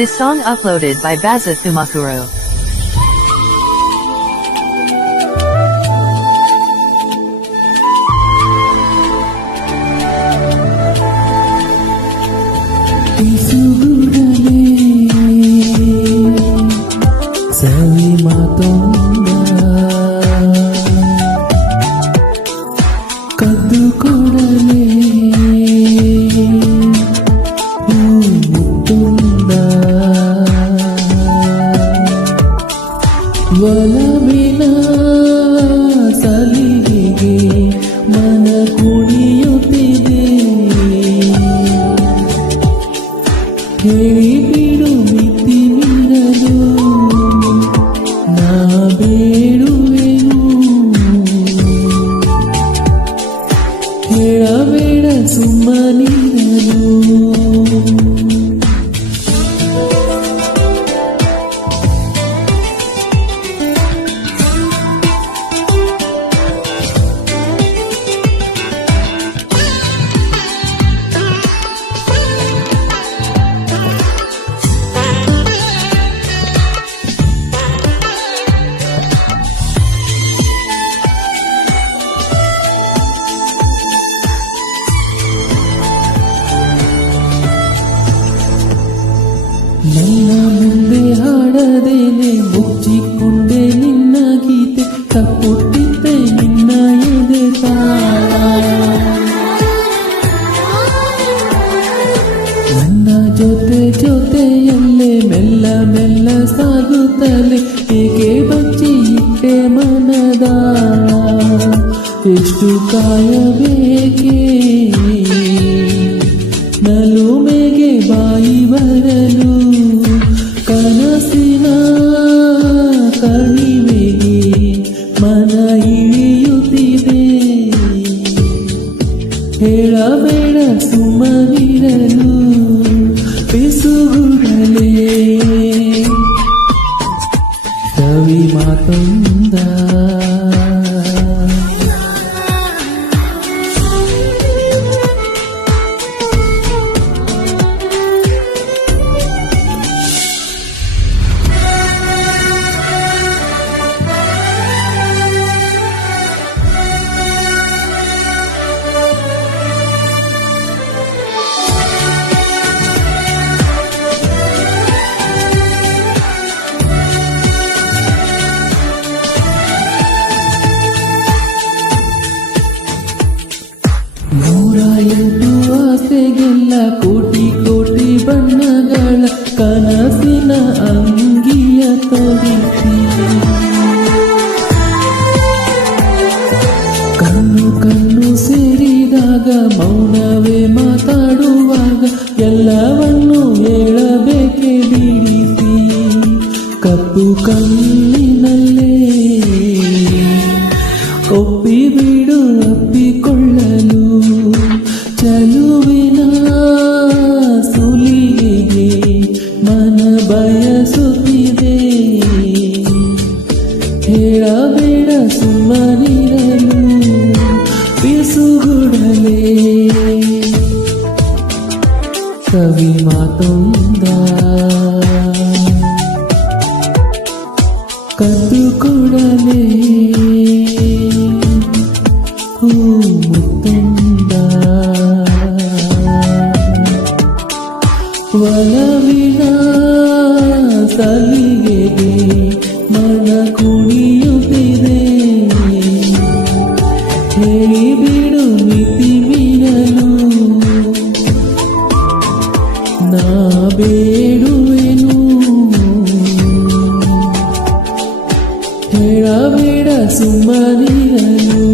This song uploaded by Baza Thumakuru. ಒಲವಿನ ಸಲಿಗೆಗೆ ಮನ ಕುಣಿಯುತ್ತಿದೆ ಹೇಳಿಬಿಡು ಮಿತಿ ಮೀರಲು ನಾ ಬೇಡುವೆನು ಹೇಳಬೇಡ ಸುಮ್ಮನಿರಲು ನನ್ನ ಮುಂದೆ ಹಾಡದೇನೆ ಮುಚ್ಚಿಕೊಂಡೆ ನಿನ್ನ ಗೀತೆ ತಪ್ಪುಟ್ಟಿದ್ದೆ ನಿನ್ನ ಎದೆ ತಾಳ ನನ್ನ ಜೊತೆ ಜೊತೆಯಲ್ಲೇ ಮೆಲ್ಲ ಮೆಲ್ಲ ಸಾಗುತ್ತಲೇ ಏಕೆ ಬಚ್ಚಿಟ್ಟೆ ಮನದ ಎಷ್ಟು ಕಾಯಬೇಕೆ ನಲುಮೆಗೆ ಬಾಯಿ ಬರಲು ಕನಸಿನ ಕಣಿವೆಗೆ ಮನ ಇಳಿಯುತ್ತಿದೆ ಹೇಳಬೇಡ ಸುಮ್ಮನಿರಲು ಪಿಸುಗುಡಲೇ ಕವಿ ಮಾತೊಂದ ನೂರಾಯಂಟು ಆಸೆಗೆಲ್ಲ ಕೋಟಿ ಕೋಟಿ ಬಣ್ಣಗಳ ಕನಸಿನ ಅಂಗಿಯ ತೊಡಿಸಿ ಕಣ್ಣು ಕಣ್ಣು ಸೇರಿದಾಗ ಮೌನವೇ ಮಾತಾಡುವಾಗ ಎಲ್ಲವನ್ನೂ ಹೇಳಬೇಕೆ ಬಿಡಿಸಿ ಕಪ್ಪು ಕಣ್ಣಿನಲ್ಲೇ ಒಪ್ಪಿಬಿಡು ಅಪ್ಪಿಕೊಳ್ಳಲು ಚಲುವಿನ ಸುಲಿಗೆ ಮನ ಬಯಸುತ್ತಿದೆ ಹೇಳಬೇಡ ಸುಮ್ಮನಿರಲು ಪಿಸುಗುಡಲೇ ಕವಿ ಮಾತೊಂದ ಕದ್ದು ಕೊಡಲೇ ಮುತ್ತಂದ ಒಲವಿನ ಸಲಿಗೆಗೆ ಮನ ಕುಣಿಯುತ್ತಿದೆ ಹೇಳಿಬಿಡು ಮಿತಿ ಮೀರಲು ನಾ ಬೇಡುವೆನು ಹೇಳಬೇಡ ಸುಮ್ಮನಿರಲು